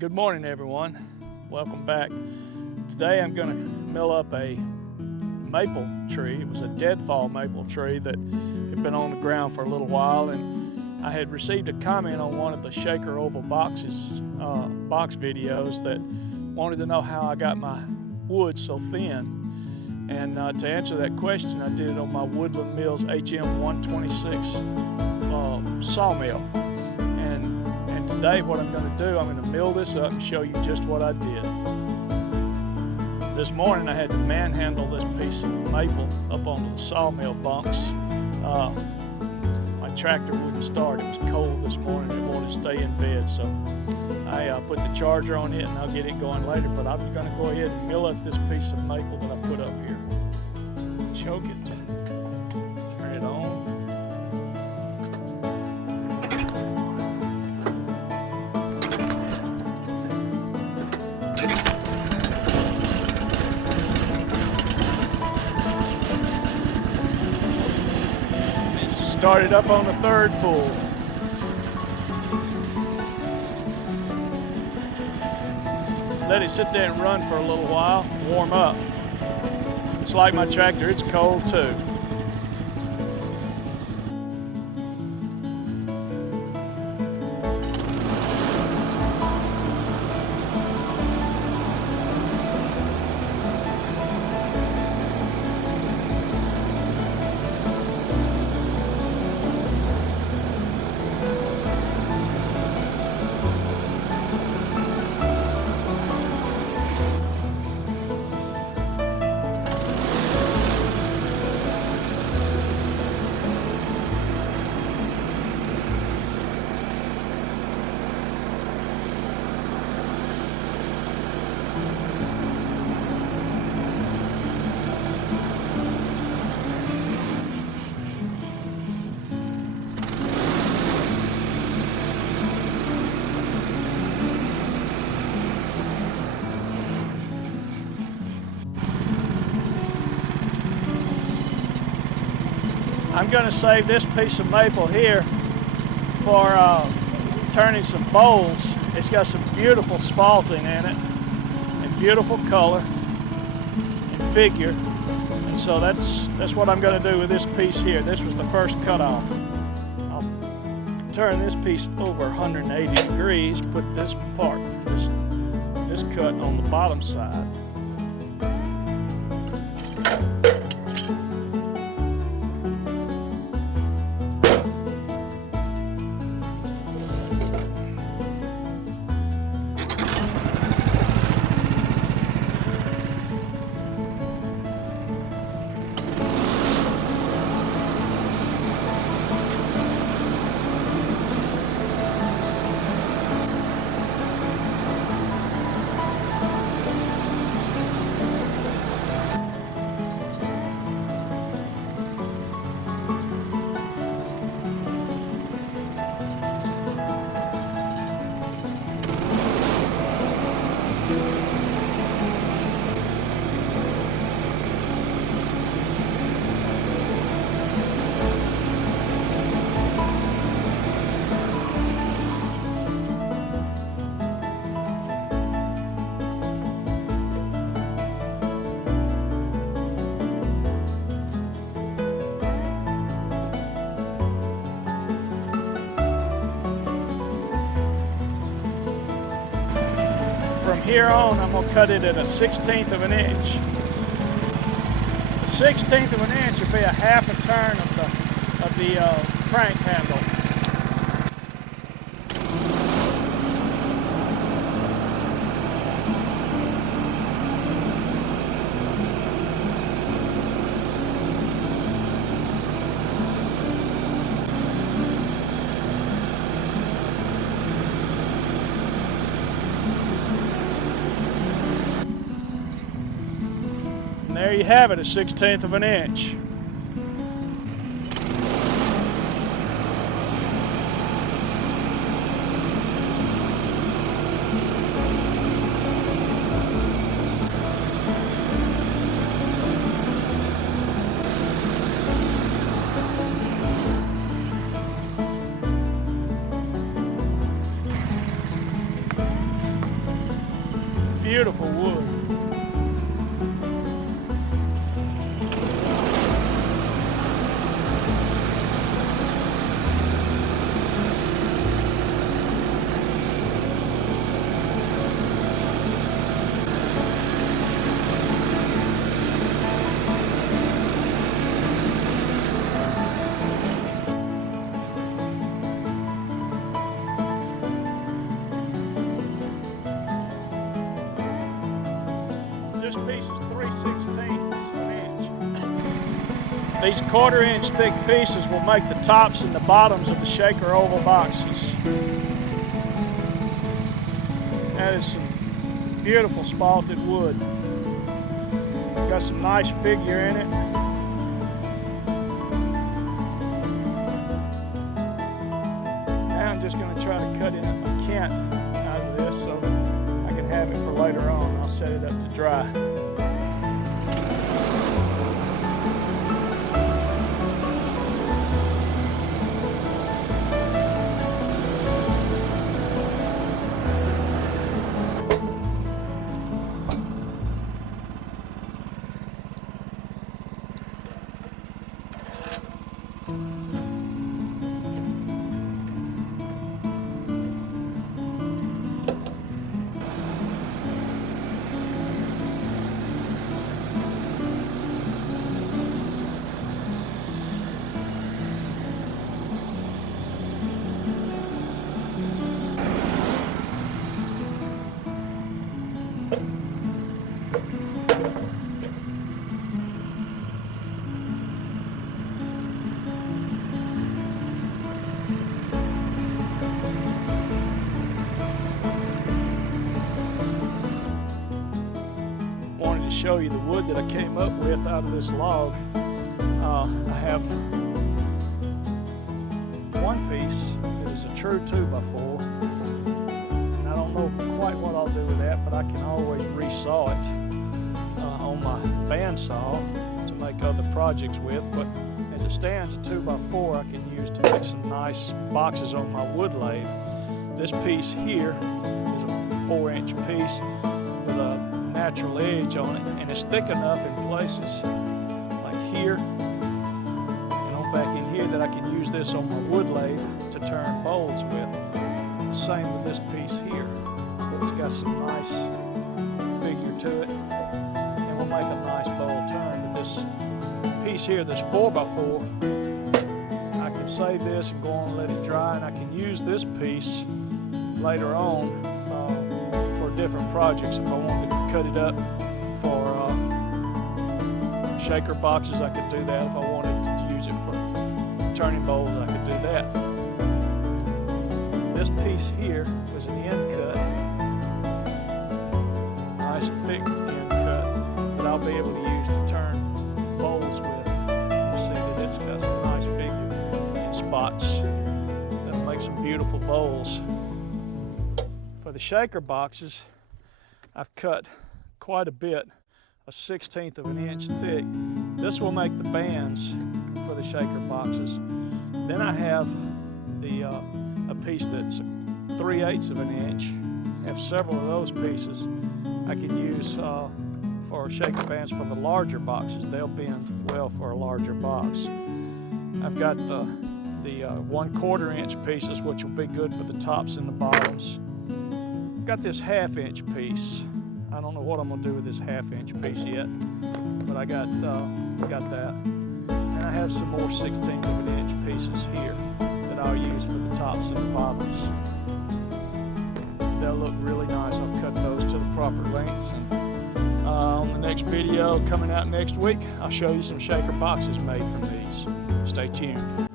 Good morning, everyone. Welcome back. Today I'm going to mill up a maple tree. It was a deadfall maple tree that had been on the ground for a little while, and I had received a comment on one of the Shaker Oval box videos that wanted to know how I got my wood so thin. And to answer that question, I did it on my Woodland Mills HM 126 sawmill. And today what I'm going to do, I'm going to mill this up and show you just what I did. This morning I had to manhandle this piece of maple up onto the sawmill bunks. My tractor wouldn't start. It was cold this morning. It wanted to stay in bed, so I put the charger on it and I'll get it going later. But I was going to go ahead and mill up this piece of maple that I put up here. Choke it. Turn it on. Started up on the third pull. Let it sit there and run for a little while, warm up. It's like my tractor, it's cold too. I'm going to save this piece of maple here for turning some bowls. It's got some beautiful spalting in it and beautiful color and figure. And so that's what I'm going to do with this piece here. This was the first cutoff. I'll turn this piece over 180 degrees, put this part, this cut on the bottom side. From here on, I'm going to cut it at a 1/16 of an inch. A 1/16 of an inch would be a half a turn of the crank handle. And there you have it, a 1/16 of an inch. These 1/4 inch thick pieces will make the tops and the bottoms of the shaker oval boxes. That is some beautiful spalted wood. Got some nice figure in it. Now I'm just going to try to cut in a cant out of this so that I can have it for later on. I'll set it up to dry. Show you the wood that I came up with out of this log. I have one piece that is a true 2x4, and I don't know quite what I'll do with that, but I can always resaw it on my bandsaw to make other projects with. But as it stands, a 2x4 I can use to make some nice boxes on my wood lathe. This piece here is a 4-inch piece with a natural edge on it, and it's thick enough in places like here and on back in here that I can use this on my wood lathe to turn bowls with. Same with this piece here. It's got some nice figure to it, and will make a nice bowl turn. But this piece here, this 4x4, I can save this and go on and let it dry, and I can use this piece later on for different projects. If I wanted to cut it up for shaker boxes, I could do that. If I wanted to use it for turning bowls, I could do that. This piece here was an end cut, nice thick end cut that I'll be able to use to turn bowls with. You see that it's got some nice figure in spots that'll make some beautiful bowls. For the shaker boxes, I've cut quite a bit, a 1/16 of an inch thick. This will make the bands for the shaker boxes. Then I have a piece that's 3/8 of an inch. I have several of those pieces I can use for shaker bands for the larger boxes. They'll bend well for a larger box. I've got the 1/4 inch pieces, which will be good for the tops and the bottoms. I've got this 1/2 inch piece. I don't know what I'm going to do with this 1/2 inch piece yet, but I got that. And I have some more 1/16 of an inch pieces here that I'll use for the tops and the bottoms. They'll look really nice. I'll cut those to the proper lengths. And on the next video coming out next week, I'll show you some shaker boxes made from these. Stay tuned.